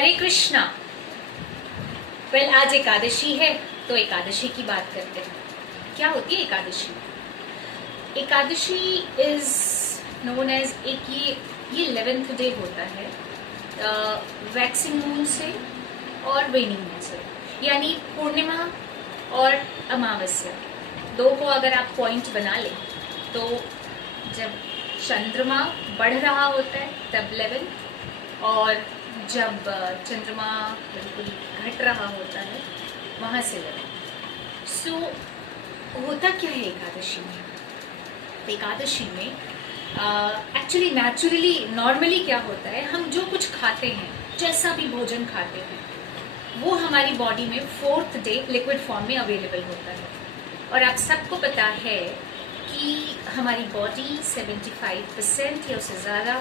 हरे कृष्णा। आज एकादशी है तो एकादशी की बात करते हैं। क्या होती है Ekadashi? Ekadashi is known as ये 11th डे होता है वैक्सिंग मून से और वेनिंग मून से, यानी पूर्णिमा और अमावस्या दो को अगर आप पॉइंट बना लें तो जब चंद्रमा बढ़ रहा होता है तब 11, और जब चंद्रमा बिल्कुल घट रहा होता है वहाँ से 11। सो होता क्या है एकादशी में? एकादशी में एक्चुअली नेचुरली नॉर्मली क्या होता है, हम जो कुछ खाते हैं, जैसा भी भोजन खाते हैं, वो हमारी बॉडी में 4th डे लिक्विड फॉर्म में अवेलेबल होता है। और आप सबको पता है कि हमारी बॉडी 75% या उससे ज़्यादा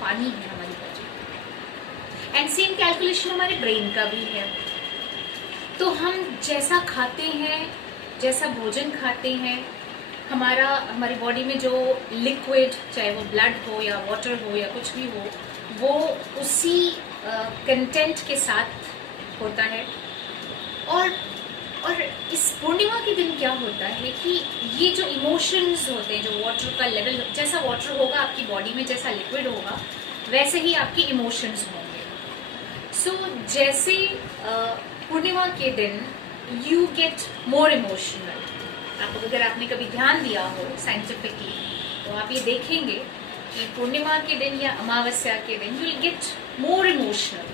पानी है हमारी बॉडी, एंड सेम कैलकुलेशन हमारे ब्रेन का भी है। तो हम जैसा खाते हैं, जैसा भोजन खाते हैं, हमारी बॉडी में जो लिक्विड, चाहे वो ब्लड हो या वाटर हो या कुछ भी हो, वो उसी कंटेंट के साथ होता है। और इस पूर्णिमा के दिन क्या होता है कि ये जो इमोशंस होते हैं, जो वाटर का लेवल, जैसा वाटर होगा आपकी बॉडी में, जैसा लिक्विड होगा वैसे ही आपके इमोशंस होंगे। सो जैसे पूर्णिमा के दिन यू गेट मोर इमोशनल। अगर आपने कभी ध्यान दिया हो साइंटिफिकली तो आप ये देखेंगे कि पूर्णिमा के दिन या अमावस्या के दिन you will get more emotional.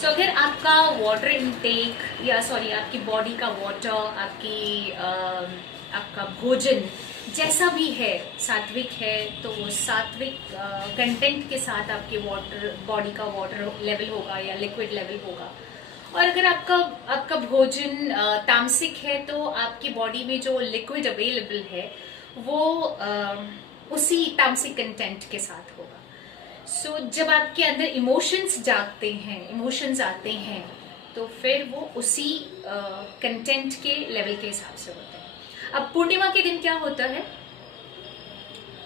So अगर आपका वाटर इनटेक या आपकी बॉडी का वाटर, आपका भोजन जैसा भी है, सात्विक है, तो वो सात्विक कंटेंट के साथ आपके बॉडी का वाटर लेवल होगा या लिक्विड लेवल होगा। और अगर आपका भोजन तामसिक है तो आपकी बॉडी में जो लिक्विड अवेलेबल है वो उसी तामसिक कंटेंट के साथ होगा। सो जब आपके अंदर इमोशंस जागते हैं, इमोशंस आते हैं, तो फिर वो उसी कंटेंट के लेवल के हिसाब से होते हैं। अब पूर्णिमा के दिन क्या होता है,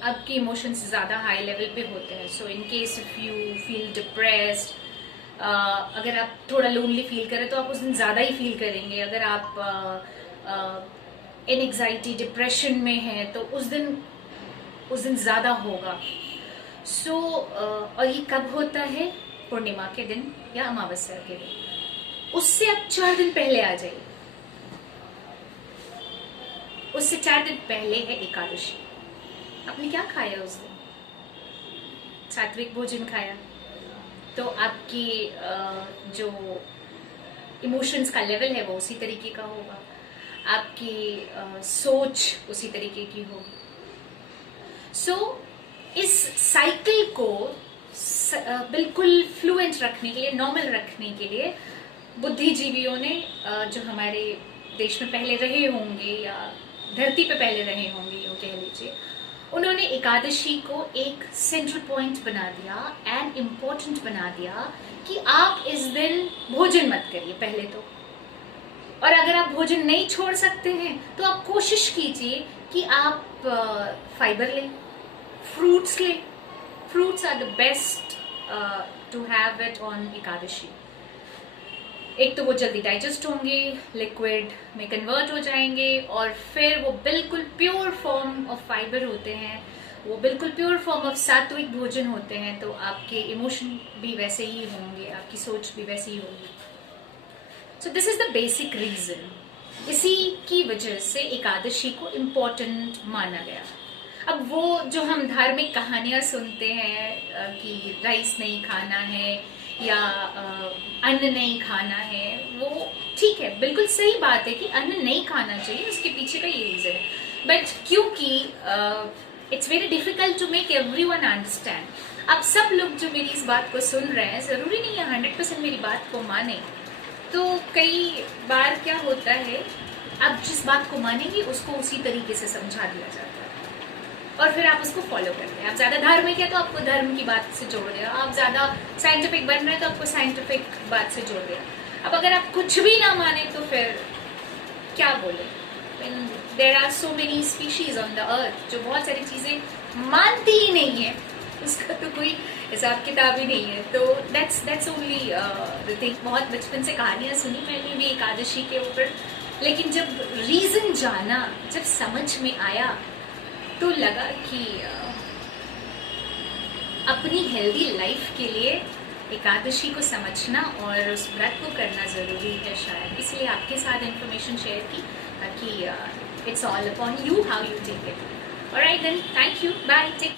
आपके इमोशंस ज़्यादा हाई लेवल पे होते हैं। So in case if you feel depressed, अगर आप थोड़ा लोनली फील करें तो आप उस दिन ज़्यादा ही फील करेंगे। अगर आप एंग्जाइटी, डिप्रेशन में हैं तो उस दिन ज़्यादा होगा। सो और ये कब होता है? पूर्णिमा के दिन या अमावस्या के दिन। उससे आप 4 दिन पहले आ जाइए। उससे 4 दिन पहले है एकादशी। आपने क्या खाया उस दिन? सात्विक भोजन खाया, तो आपकी जो इमोशंस का लेवल है वो उसी तरीके का होगा, आपकी सोच उसी तरीके की होगी। सो इस साइकिल को बिल्कुल फ्लुएंट रखने के लिए, नॉर्मल रखने के लिए बुद्धिजीवियों ने, जो हमारे देश में पहले रहे होंगे या धरती पे पहले रहे होंगे यूँ कह लीजिए, उन्होंने एकादशी को एक सेंट्रल पॉइंट बना दिया एंड इम्पोर्टेंट बना दिया कि आप इस दिन भोजन मत करिए पहले तो। और अगर आप भोजन नहीं छोड़ सकते हैं तो आप कोशिश कीजिए कि आप फाइबर लें, फ्रूट्स लें। Fruits are the best to have it on Ekadashi. एक तो वो जल्दी डाइजेस्ट होंगे, लिक्विड में कन्वर्ट हो जाएंगे, और फिर वो बिल्कुल प्योर फॉर्म ऑफ फाइबर होते हैं, वो बिल्कुल प्योर फॉर्म ऑफ सात्विक भोजन होते हैं। तो आपके इमोशन भी वैसे ही होंगे, आपकी सोच भी वैसी ही होगी। So this is the basic reason. इसी की वजह से एकादशी को इम्पोर्टेंट माना गया। अब वो जो हम धार्मिक कहानियाँ सुनते हैं कि राइस नहीं खाना है या अन्न नहीं खाना है, वो ठीक है, बिल्कुल सही बात है कि अन्न नहीं खाना चाहिए, उसके पीछे का ये रीजन है। बट क्योंकि it's very difficult to make everyone understand. अब सब लोग जो मेरी इस बात को सुन रहे हैं, जरूरी नहीं है 100% मेरी बात को माने। तो कई बार क्या होता है, आप जिस बात को मानेंगे उसको उसी तरीके से समझा दिया जाता है और फिर आप उसको फॉलो करते हैं। आप ज़्यादा धार्मिक है तो आपको धर्म की बात से जोड़ दिया, आप ज़्यादा साइंटिफिक बन रहे हैं तो आपको साइंटिफिक बात से जोड़ दिया। अब अगर आप कुछ भी ना माने तो फिर क्या बोले? There are so many species on the earth जो बहुत सारी चीज़ें मानती ही नहीं है, उसका तो कोई हिसाब किताब ही नहीं है। तो दैट्स ओनली द थिंग। बहुत बचपन से कहानियां सुनी मैंने भी एकादशी के ऊपर, लेकिन जब रीजन जाना, जब समझ में आया तो लगा कि अपनी हेल्दी लाइफ के लिए एकादशी को समझना और उस व्रत को करना ज़रूरी है शायद, इसलिए आपके साथ इन्फॉर्मेशन शेयर की ताकि it's all upon you how you take it. Alright then, thank you, bye, take